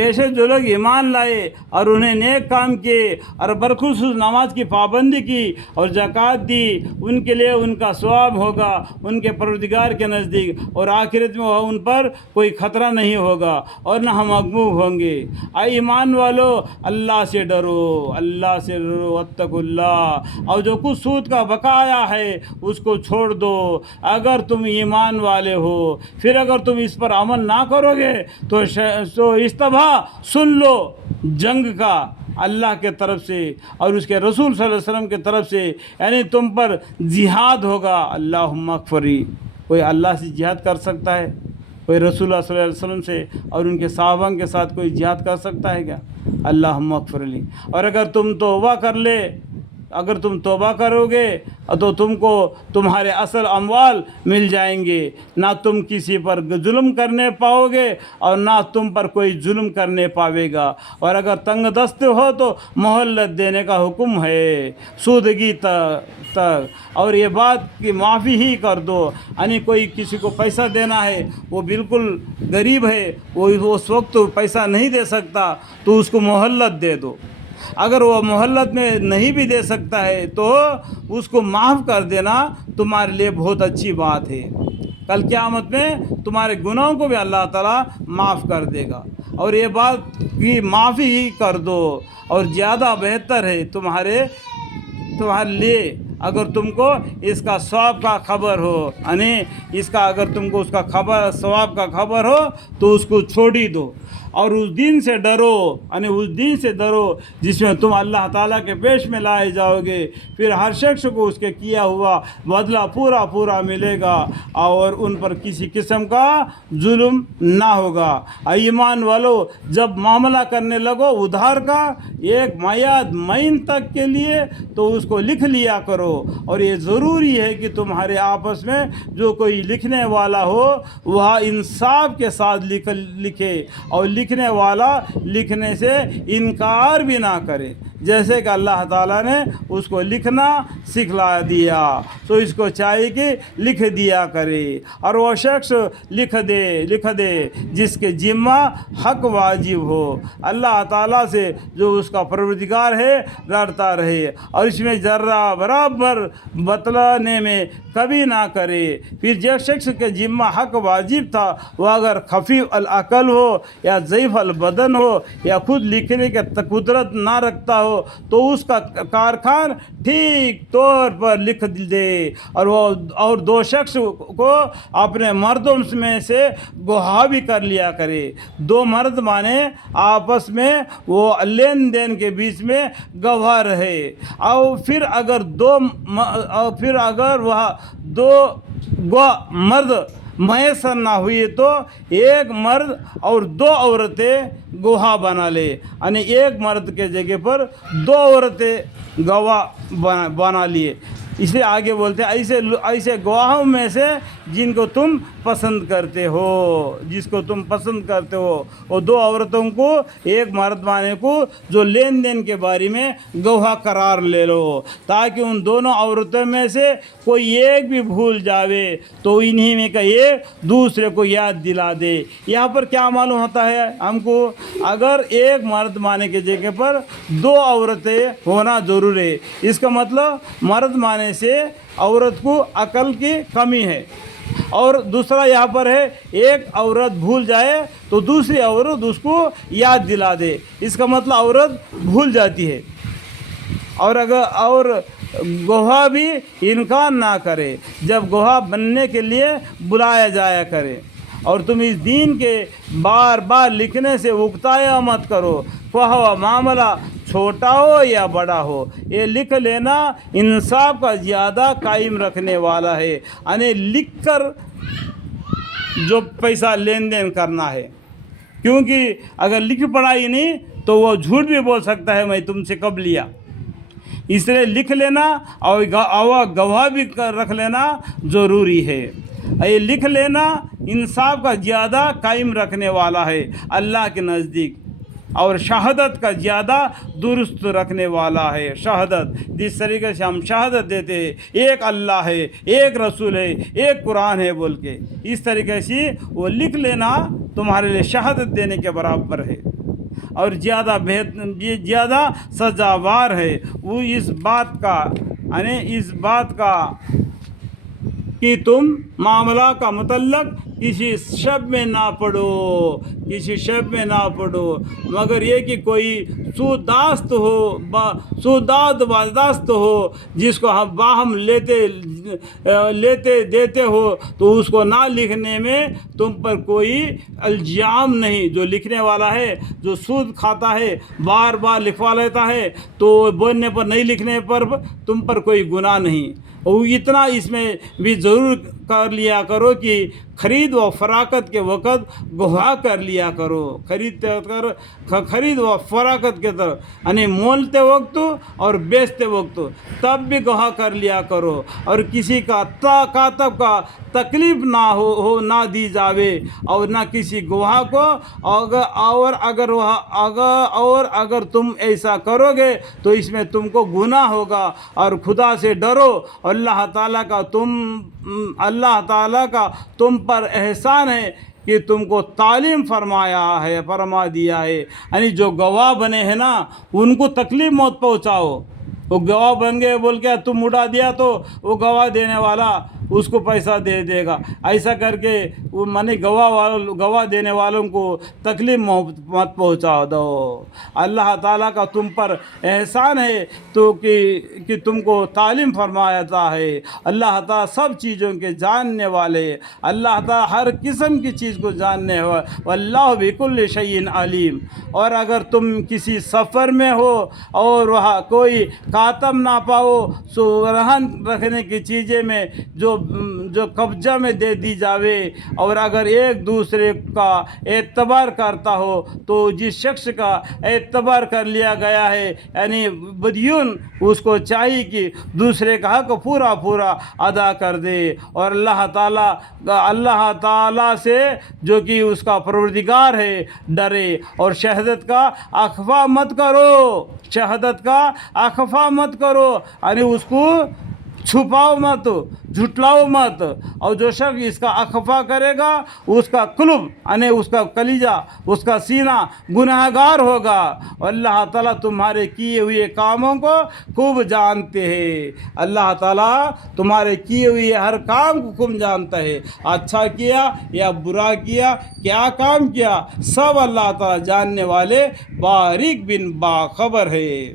بے شک جو لوگ ایمان لائے اور انہیں نیک کام کیے اور بالخصوص نماز کی پابندی کی اور زکوٰۃ دی، ان کے لیے ان کا ثواب ہوگا ان کے پروردگار کے نزدیک، اور آخرت میں ان پر کوئی خطرہ نہیں ہوگا اور نہ ہم مغموم ہوں گے۔ اے ایمان والو، اللہ سے ڈرو، اللہ سے ڈرو، اتقوا اللہ، اور جو کچھ سود کا بقایا ہے اس کو چھوڑ دو اگر تم ایمان والے ہو۔ پھر اگر تم اس پر عمل نہ کرو گے تو استباح سن لو جنگ کا اللہ کے طرف سے اور اس کے رسول صلی اللہ علیہ وسلم کی طرف سے، یعنی تم پر جہاد ہوگا۔ اللہم اغفری، کوئی اللہ سے جہاد کر سکتا ہے؟ کوئی رسول اللہ صلی اللہ علیہ وسلم سے اور ان کے صحابہ کے ساتھ کوئی جہاد کر سکتا ہے کیا؟ اللہم اغفر لی۔ اور اگر تم توبہ کرو گے تو تم کو تمہارے اصل اموال مل جائیں گے، نہ تم کسی پر ظلم کرنے پاؤ گے اور نہ تم پر کوئی ظلم کرنے پاوے گا۔ اور اگر تنگ دست ہو تو مہلت دینے کا حکم ہے سودگی تک، اور یہ بات کی معافی ہی کر دو۔ یعنی کوئی کسی کو پیسہ دینا ہے، وہ بالکل غریب ہے، وہ اس وقت پیسہ نہیں دے سکتا تو اس کو مہلت دے دو۔ اگر وہ مہلت میں نہیں بھی دے سکتا ہے تو اس کو معاف کر دینا تمہارے لیے بہت اچھی بات ہے۔ کل قیامت میں تمہارے گناہوں کو بھی اللہ تعالیٰ معاف کر دے گا، اور یہ بات کی معافی ہی کر دو، اور زیادہ بہتر ہے تمہارے لیے اگر تم کو اس کا ثواب کا خبر ہو، یعنی اگر تم کو اس کا ثواب کا خبر ہو تو اس کو چھوڑ ہی دو، اور اس دن سے ڈرو، یعنی اس دن سے ڈرو جس میں تم اللہ تعالیٰ کے پیش میں لائے جاؤ گے۔ پھر ہر شخص کو اس کے کیا ہوا بدلہ پورا ملے گا، اور ان پر کسی قسم کا ظلم نہ ہوگا۔ ایمان والو، جب معاملہ کرنے لگو ادھار کا ایک میعاد معین تک کے لیے تو اس کو لکھ لیا کرو، اور یہ ضروری ہے کہ تمہارے آپس میں جو کوئی لکھنے والا ہو وہ انصاف کے ساتھ لکھے، اور لکھنے والا لکھنے سے انکار بھی نہ کرے، جیسے کہ اللہ تعالیٰ نے اس کو لکھنا سکھلا دیا، تو اس کو چاہیے کہ لکھ دیا کرے۔ اور وہ شخص لکھ دے جس کے ذمہ حق واجب ہو، اللہ تعالیٰ سے جو اس کا پروردگار ہے ڈرتا رہے، اور اس میں ذرہ برابر بتلانے میں کبھی نہ کرے۔ پھر جس شخص کے ذمہ حق واجب تھا وہ اگر خفیف العقل ہو یا ضعیف البدن ہو یا خود لکھنے کی قدرت نہ رکھتا ہو تو اس کا کارکن ٹھیک طور پر لکھ دے، اور دو شخص کو اپنے مردوں میں سے گواہ بھی کر لیا کرے۔ دو مرد مانے آپس میں وہ لین دین کے بیچ میں گواہ رہے، اور پھر اگر وہ دو مرد میسر نہ ہوئی تو ایک مرد اور دو عورتیں گواہ بنا لے، یعنی ایک مرد کے جگہ پر دو عورتیں گواہ بنا لیے۔ اس لیے آگے بولتے ہیں ایسے گواہوں میں سے جس کو تم پسند کرتے ہو، اور دو عورتوں کو ایک مرد مانے کو جو لین دین کے بارے میں گواہ قرار لے لو، تاکہ ان دونوں عورتوں میں سے کوئی ایک بھی بھول جاوے تو انہی میں کا ایک دوسرے کو یاد دلا دے۔ یہاں پر کیا معلوم ہوتا ہے ہم کو؟ اگر ایک مرد مانے کے جگہ پر دو عورتیں ہونا ضروری ہے، اس کا مطلب مرد مانے سے عورت کو عقل کی کمی ہے، اور دوسرا یہاں پر ہے ایک عورت بھول جائے تو دوسری عورت اس کو یاد دلا دے، اس کا مطلب عورت بھول جاتی ہے۔ اور گواہ بھی انکار نہ کرے جب گواہ بننے کے لیے بلایا جایا کرے، اور تم اس دین کے بار بار لکھنے سے اکتایا مت کرو، خواہ معاملہ چھوٹا ہو یا بڑا ہو۔ یہ لکھ لینا انصاف کا زیادہ قائم رکھنے والا ہے، یعنی لکھ کر جو پیسہ لین دین کرنا ہے، کیونکہ اگر لکھ پڑھا ہی نہیں تو وہ جھوٹ بھی بول سکتا ہے میں تم سے کب لیا۔ اس لیے لکھ لینا اور گواہ بھی رکھ لینا ضروری ہے۔ یہ لکھ لینا انصاف کا زیادہ قائم رکھنے والا ہے اللہ کے نزدیک، اور شہادت کا زیادہ درست رکھنے والا ہے۔ شہادت جس طریقے سے ہم شہادت دیتے ہیں ایک اللہ ہے، ایک رسول ہے، ایک قرآن ہے بول کے، اس طریقے سے وہ لکھ لینا تمہارے لیے شہادت دینے کے برابر ہے۔ اور زیادہ سزاوار ہے۔ وہ اس بات کا کہ تم معاملہ کا متعلق کسی شب میں نہ پڑھو مگر یہ کہ کوئی سوداد برداشت ہو جس کو ہم باہم لیتے دیتے ہو تو اس کو نہ لکھنے میں تم پر کوئی الزام نہیں۔ جو لکھنے والا ہے جو سود کھاتا ہے بار بار لکھوا لیتا ہے تو بولنے پر نہیں لکھنے پر تم پر کوئی گناہ نہیں۔ اور اتنا اس میں بھی ضرور کر لیا کرو کہ خرید و فروخت کے وقت گواہ کر لیا کرو۔ خرید و فروخت کے طرف یعنی مولتے وقت اور بیچتے وقت تب بھی گواہ کر لیا کرو، اور کسی کا کاتب کا تکلیف نہ دی جاوے اور نہ کسی گواہ کو، اور اگر تم ایسا کرو گے تو اس میں تم کو گناہ ہوگا۔ اور خدا سے ڈرو، اللہ تعالیٰ کا تم پر احسان ہے کہ تم کو تعلیم فرما دیا ہے۔ یعنی جو گواہ بنے ہیں نا ان کو تکلیف مت پہنچاؤ۔ وہ گواہ بن گئے بول کے تم اڑا دیا تو وہ گواہ دینے والا اس کو پیسہ دے دے گا۔ ایسا کر کے وہ گواہ دینے والوں کو تکلیف مت پہنچا دو۔ اللہ تعالیٰ کا تم پر احسان ہے تو کہ تم کو تعلیم فرماتا ہے۔ اللہ تعالیٰ سب چیزوں کے جاننے والے، اللہ تعالیٰ ہر قسم کی چیز کو جاننے والے، واللہ بکل شیء علیم۔ اور اگر تم کسی سفر میں ہو اور وہاں کوئی کاتب نہ پاؤ سو رہن رکھنے کی چیزیں میں جو قبضہ میں دے دی جاوے، اور اگر ایک دوسرے کا اعتبار کرتا ہو تو جس شخص کا اعتبار کر لیا گیا ہے یعنی بدیون، اس کو چاہیے کہ دوسرے کا حق پورا ادا کر دے، اور اللہ تعالیٰ سے جو کہ اس کا پروردگار ہے ڈرے، اور شہادت کا اخفا مت کرو یعنی اس کو چھپاؤ مت، جھٹلاؤ مت۔ اور جو شخص اس کا اخفا کرے گا اس کا قلب یعنی اس کا کلیجہ، اس کا سینہ گناہگار ہوگا۔ اللہ تعالیٰ تمہارے کیے ہوئے کاموں کو خوب جانتے ہیں۔ اللہ تعالیٰ تمہارے کیے ہوئے ہر کام کو خوب جانتا ہے، اچھا کیا یا برا کیا، کیا کام کیا، سب اللہ تعالیٰ جاننے والے باریک بن باخبر ہے۔